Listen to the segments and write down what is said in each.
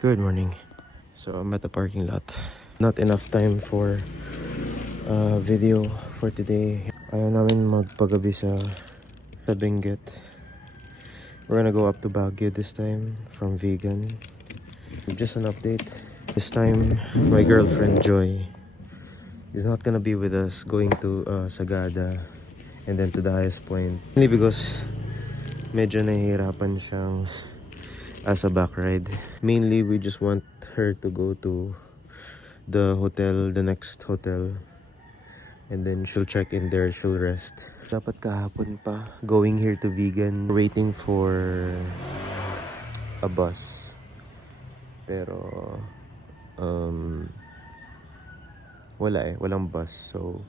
Good morning. So I'm at the parking lot. Not enough time for video for today. Ayaw namin magpagabi sa Benguet. We're gonna go up to Baguio this time from Vegan. Just an update. This time, my girlfriend Joy is not gonna be with us going to Sagada and then to the highest point. Only because medyo nahihirapan siyang as a back ride. Mainly, we just want her to go to the next hotel, and then she'll check in there, she'll rest. Dapat kahapon pa, going here to Vegan, waiting for a bus. Pero, walang bus. So,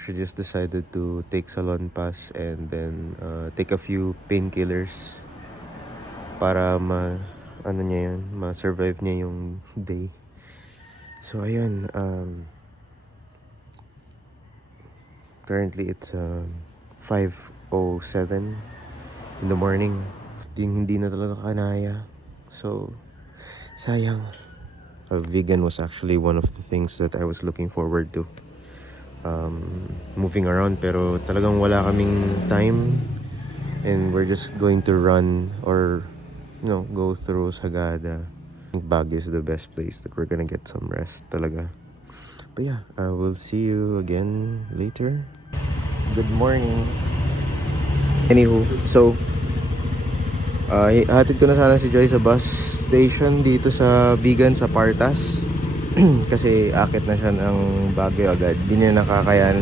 she just decided to take Salon Pass and then take a few painkillers para ma-survive niya yung day. So ayun, currently it's 5:07 in the morning. Hindi na talaga kanaya. So sayang. Vegan was actually one of the things that I was looking forward to. Moving around, pero talagang wala kaming time, and we're just going to run or go through Sagada. I think Baguio is the best place that we're gonna get some rest talaga. But yeah, we'll see you again later. Good morning. Anywho, so hatid ko na sana si Joy sa bus station dito sa Vegan sa Partas. Kasi akit na siya ng Baguio agad. Di niya nakaya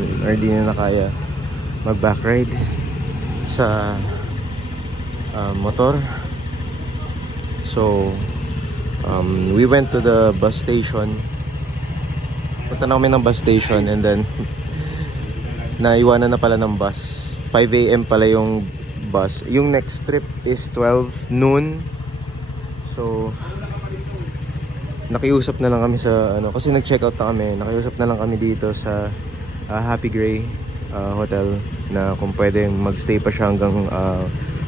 mag back ride sa motor. So we went to the bus station. Punta na kami ng bus station, and then naiwanan na pala ng bus. 5 AM pala yung bus. Yung next trip is 12 noon. So nakiusap na lang kami sa kasi nag-check out na kami. Nakiusap na lang kami dito sa Happy Gray Hotel na kung pwede magstay pa siya hanggang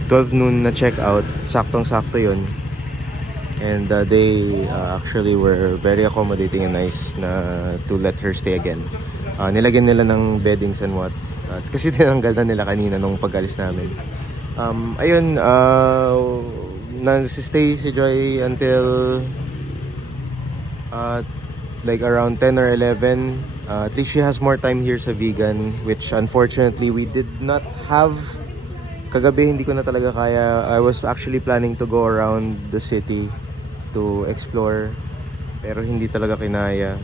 12 noon na check out. Saktong-sakto yun. And they actually were very accommodating and nice na to let her stay again. Nilagyan nila ng beddings and what. Kasi tinanggal na nila kanina nung pag-alis namin. Ayun, nag-stay si Joy until like around 10 or 11. At least she has more time here sa Vegan, which unfortunately we did not have. Kagabi hindi ko na talaga kaya. I was actually planning to go around the city to explore, pero hindi talaga kinaya.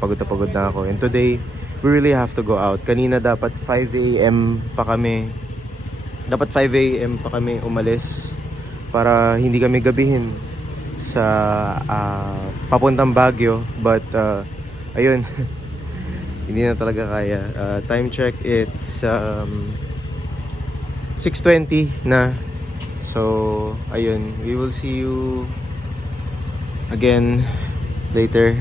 Pagod na pagod na ako, and today we really have to go out. Kanina dapat 5 AM pa kami umalis para hindi kami gabihin sa papuntang Baguio, but ayun. Hindi na talaga kaya. Time check, it's 6:20 na. So ayun, we will see you again later.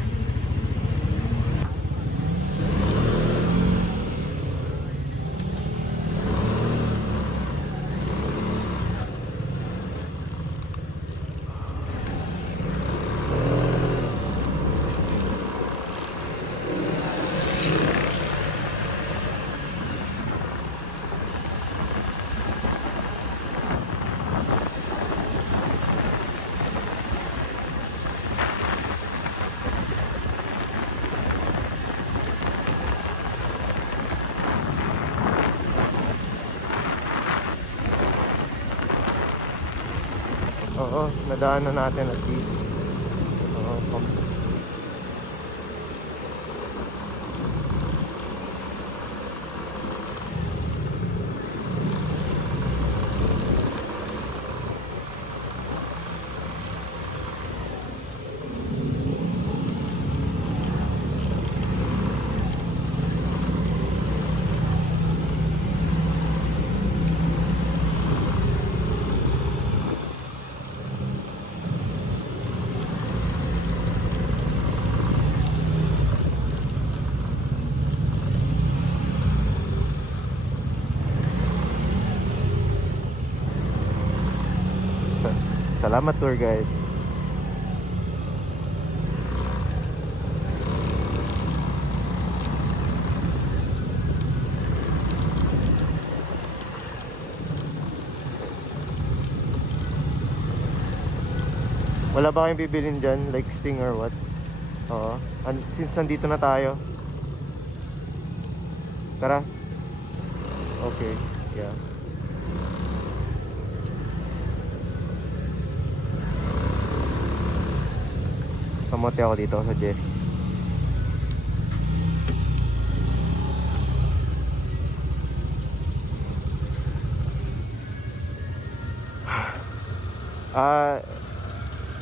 Oo, nadaanan natin at least. Salamat, tour guide. Wala ba kayong bibilin dyan? Like Sting or what? Oo. Since nandito na tayo. Tara. Okay. Yeah. Kamote ako dito sa Jerry. Ah,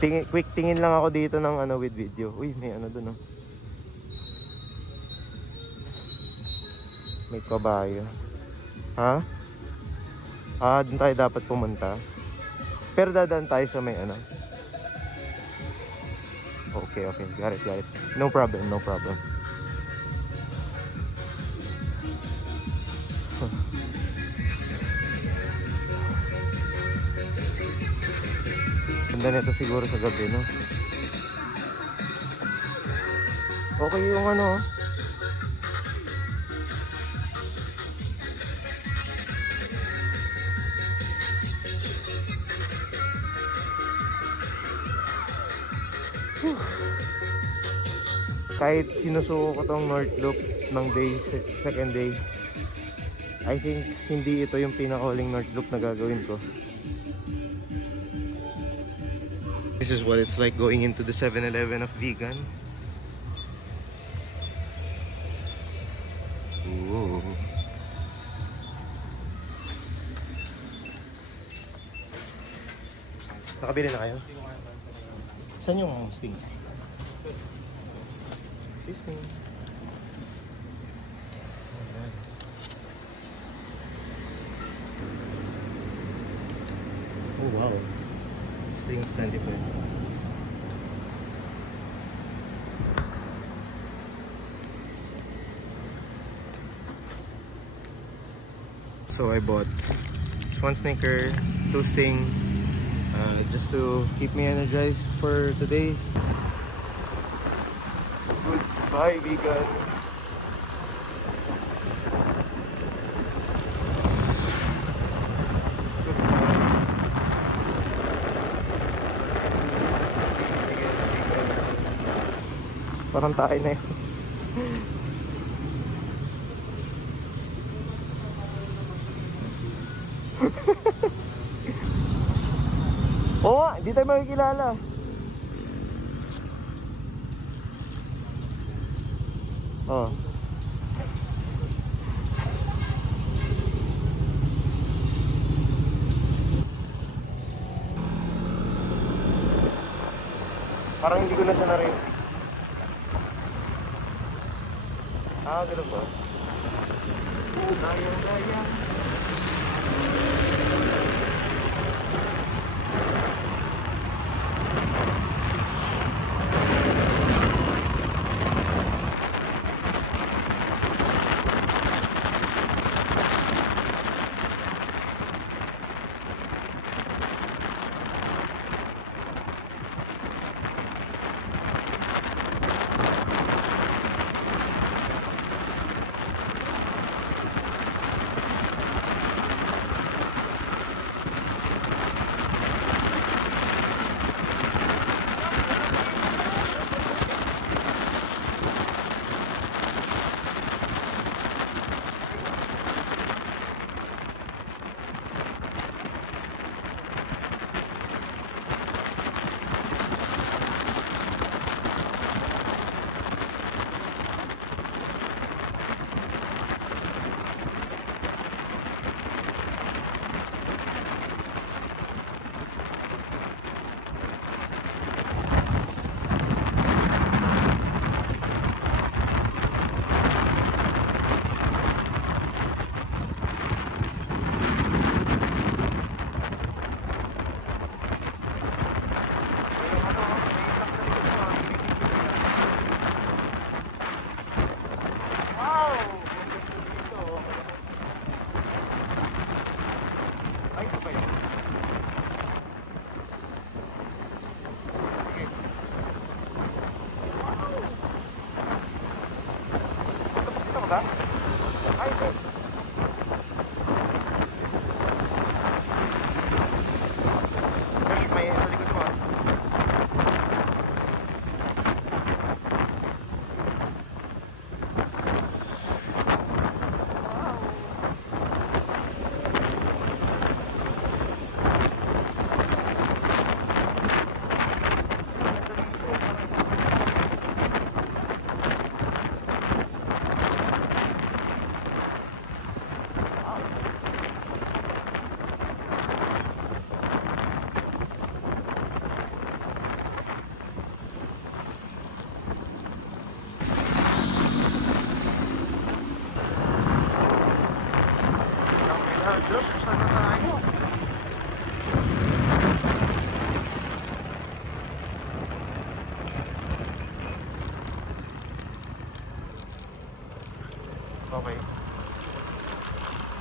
quick tingin lang ako dito ng ano with video. Uy, may ano dun oh. May kabayo. Ha? Dun tayo dapat pumunta. Pero dadaan tayo sa may ano. Okay, okay. Got it, got it. No problem, no problem. Ganda nito siguro sa gabi, no? Okay yung ano. Kahit sinusuko ko tong North Loop ng second day, I think hindi ito yung pinakahuling North Loop na gagawin ko. This is what it's like going into the 7-Eleven of Vegan. Ooh. Nakabili na kayo? Saan yung Sting? Sting. Oh wow. Sting's 25. So I bought this one Snicker, 2 Sting, just to keep me energized for today. Goodbye, vegan. Parang tayo na yun. Oo nga, hindi tayo makikilala. Oh. Parang hindi ko na siya narinig. Ganun ba? Daya.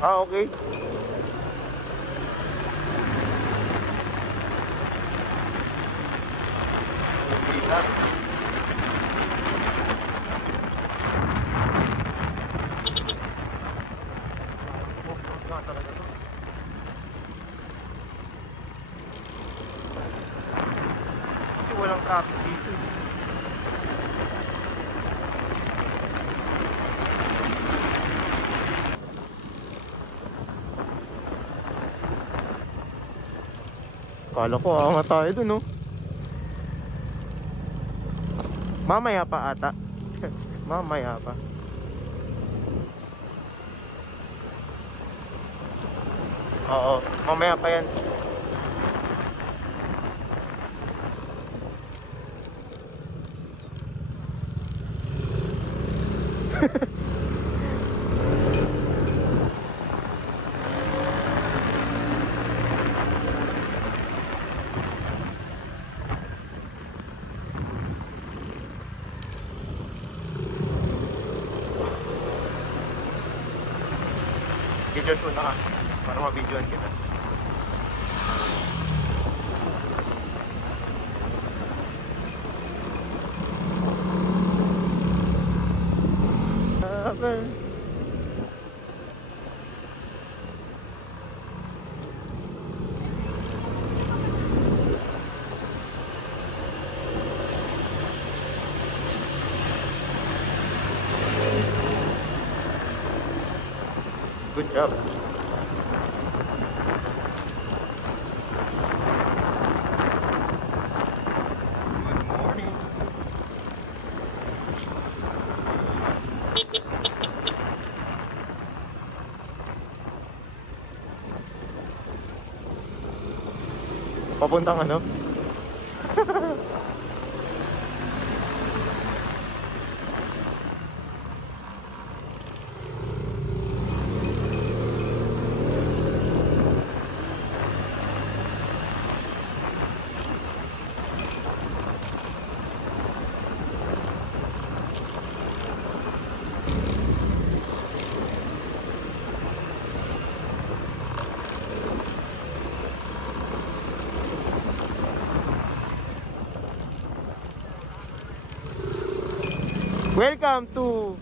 Ah, okay. Okay lang. Off-road nga talaga to. Kasi walang traffic dito eh. Kala ko aangat tayo dun, no? Mamaya pa ata. Mamaya pa. Oo, mamaya pa yan. Pictures muna ka para mabidyoan kita. Good job. Good morning. Papuntang ano? Welcome to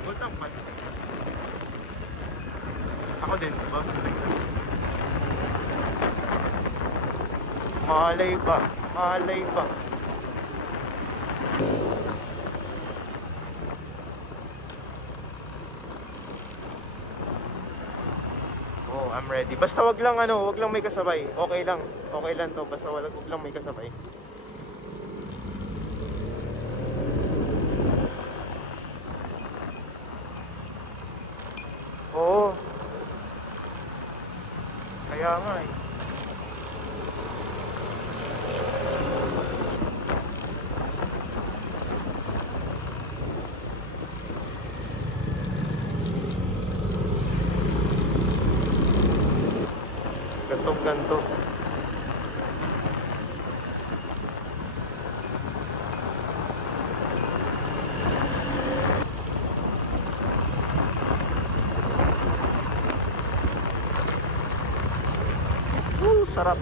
Bultang. Ako din, boss. Malay pa, malay pa. Oh, I'm ready. Basta wag lang ano, wag lang may kasabay. Okay lang. Okay lang to, basta wag lang may kasabay. Oo. Kaya nga eh. Ganto. Sarap.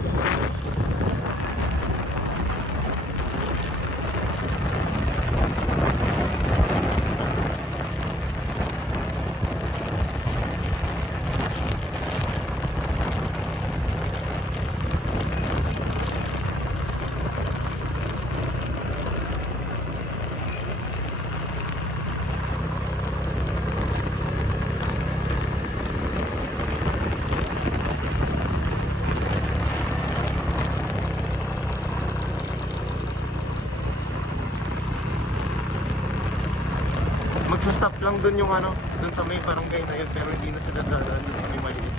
Magsa-stop lang dun yung ano, dun sa may barangay na yun, pero hindi na sila dadaan dun sa may maliit.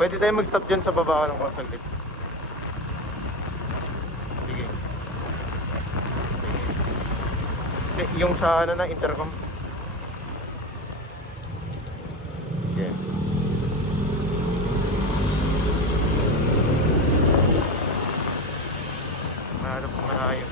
Pwede tayo mag-stop dyan sa baba ng saglit. Sige. Yung sa ano na, intercom. Okay. Mahanap ko malayo.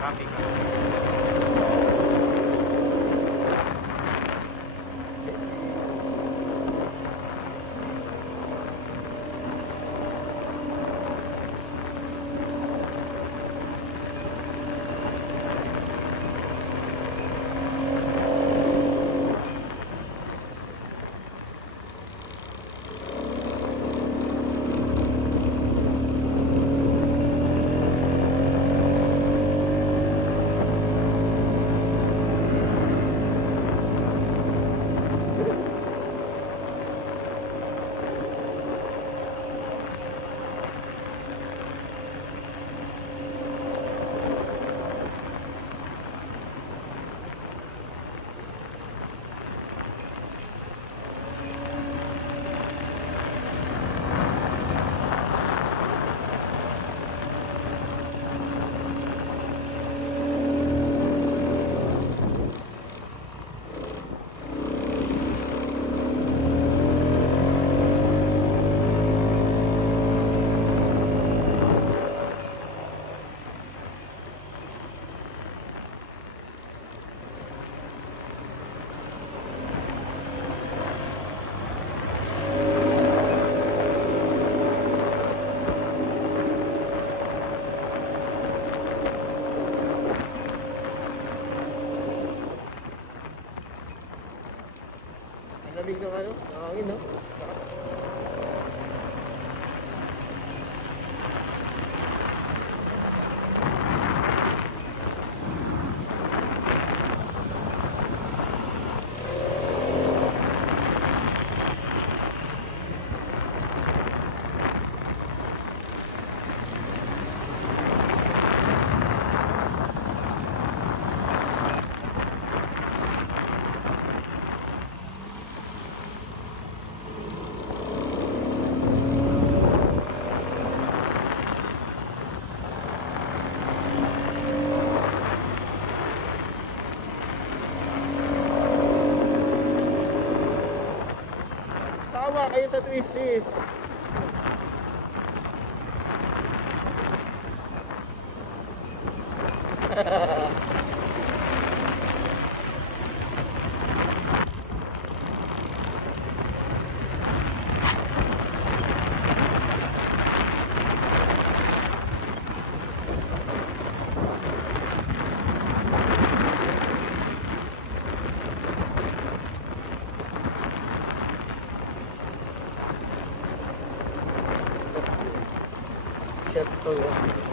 Traffic. Ang lamig ng ano, ng hangin, no? Sawa kayo sa twisties. Shit to yun.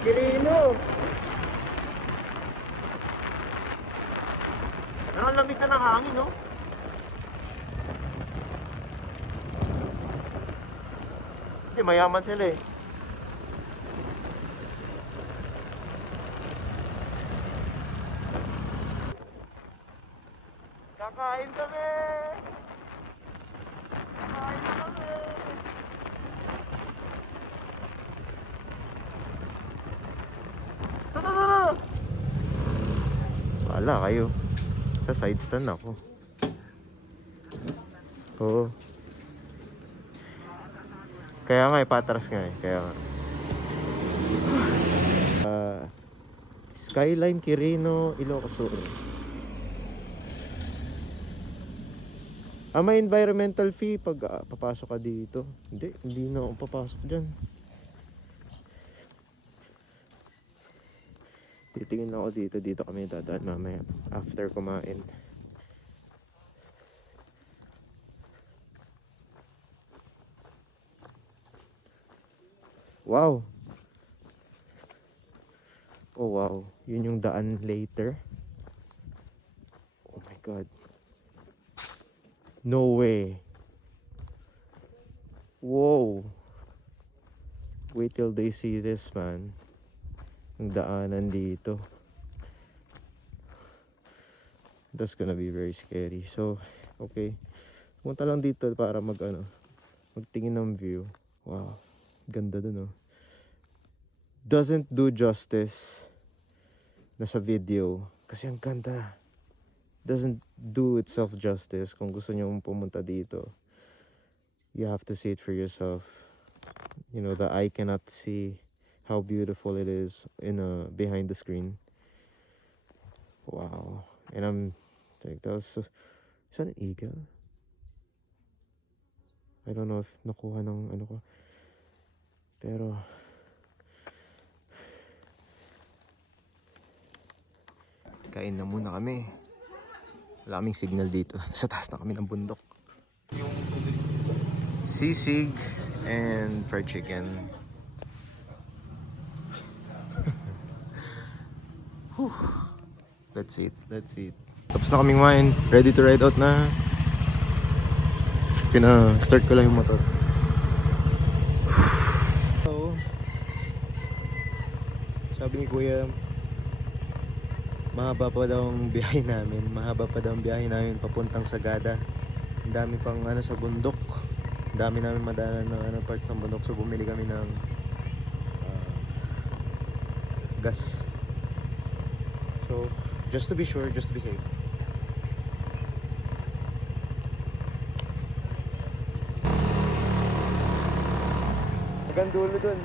Kirino! Pero ang lamig na ng hangin, no? Hindi, mayaman sila eh. Kakain kami! Kakain na kami! Tara! Wala kayo. Sa side stand ako. Oo. Kaya nga patras nga eh. Kaya nga. Skyline Quirino, Ilocos Sur. May environmental fee pag papasok ka dito. Hindi na ako papasok dyan. Titingin ako dito kami dadaan mamaya after kumain. Wow. Oh wow, yun yung daan later. Oh my god. No way. Whoa. Wait till they see this, man. Ang daanan dito. That's gonna be very scary. So, okay. Punta lang dito para magtingin ng view. Wow. Ganda dun, oh. Doesn't do justice na sa video. Kasi ang ganda. Doesn't do itself justice. Kung gusto nyo pumunta dito, you have to see it for yourself. You know, the eye cannot see how beautiful it is behind the screen. Wow. And I'm like, is that an eagle? I don't know if nakuha ng ano ko. Pero kain na muna kami. Wala kaming signal dito. Sa taas na kami ng bundok. Sisig and fried chicken. Let's eat. Tapos na kaming wine. Ready to ride out na. Start ko lang yung motor. So, sabi ni Kuya, mahaba pa daw ang biyahe namin. Papuntang Sagada. Ang dami pang sa bundok. Ang dami namin madaanan ng parts ng bundok. So bumili kami ng gas. So just to be sure, just to be safe. Hanggang dulo dun.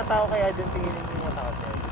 mga tao kaya dyan tinginin yung mga tao dyan?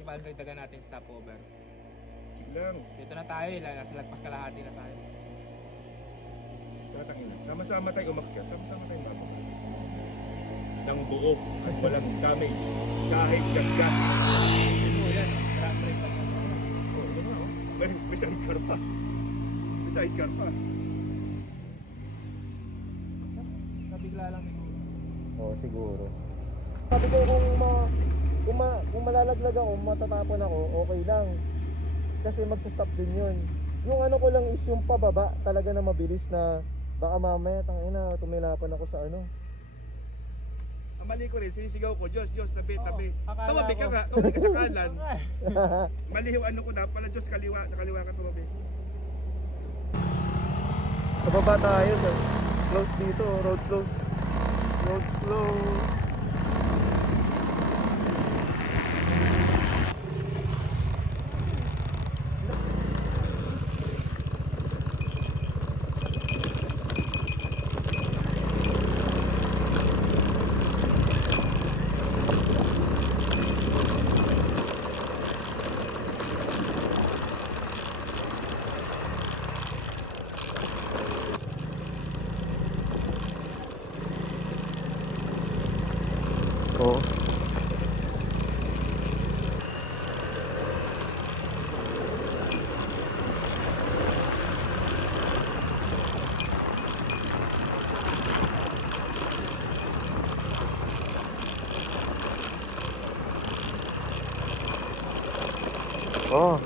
Di ba dagdagan natin stopover? Sige lang. Dito na tayo, nasa lagpas kalahati na tayo. Tatangin lang. Sama-sama tayo umakyat. Sama-sama tayo mababa. Nang buo. Walang damage. Kahit gasgas. Ito yan, track brake pa yan. Oh, yun nga oh. May sidecar pa. May sidecar pa. Nabigla lang ito. Oo, siguro. Sabi ko kung malalaglag ako, matatapon ako, okay lang. Kasi magsa-stop din yun. Yung ano ko lang is yung pababa, talaga na mabilis na baka mamaya, tangina, tumilapan ako sa ano. Ang mali ko rin, sinisigaw ko, Diyos, Diyos, tabi, Oo, tabi. akala Tumabi ka ko. nga, tumabi ka sa kanan. Mali yung ano ko na pala, Diyos, kaliwa, sa kaliwa ka tumabi. Pababa tayo, sir. Close dito, road close. Road close. Oo. Oh.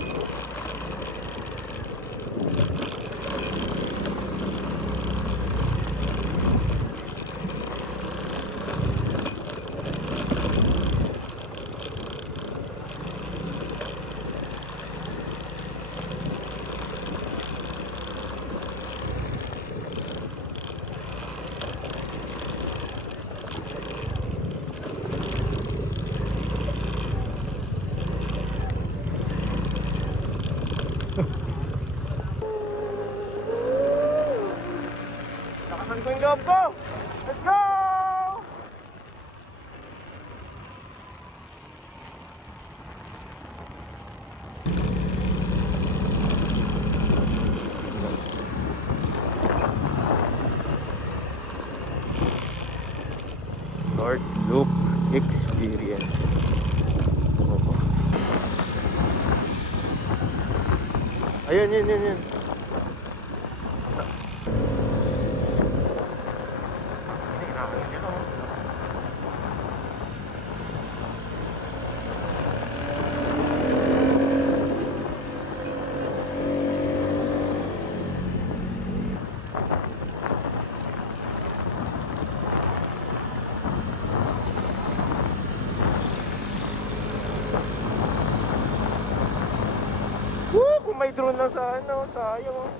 Nakasan ko yung loob ko! Let's go! North Loop Experience. Oo. Ayun, yun. Stop. Ay, nakakita dyan ako. Woo! Kung may drone lang sa ano, sayang oh.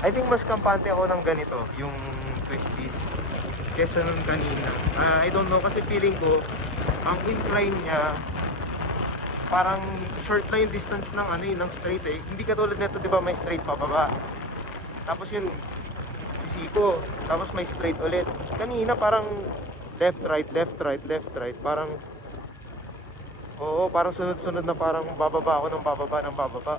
I think mas kampante ako ng ganito, yung twisties, kesa nung kanina. I don't know, kasi feeling ko, ang incline niya, parang short na yung distance ng ano ng straight eh. Hindi katulad nito, 'di ba, may straight pababa. Tapos yun sisiko, tapos may straight ulit. Kanina parang left right, parang oo, parang sunod-sunod na, parang bababa ako ng bababa ng bababa.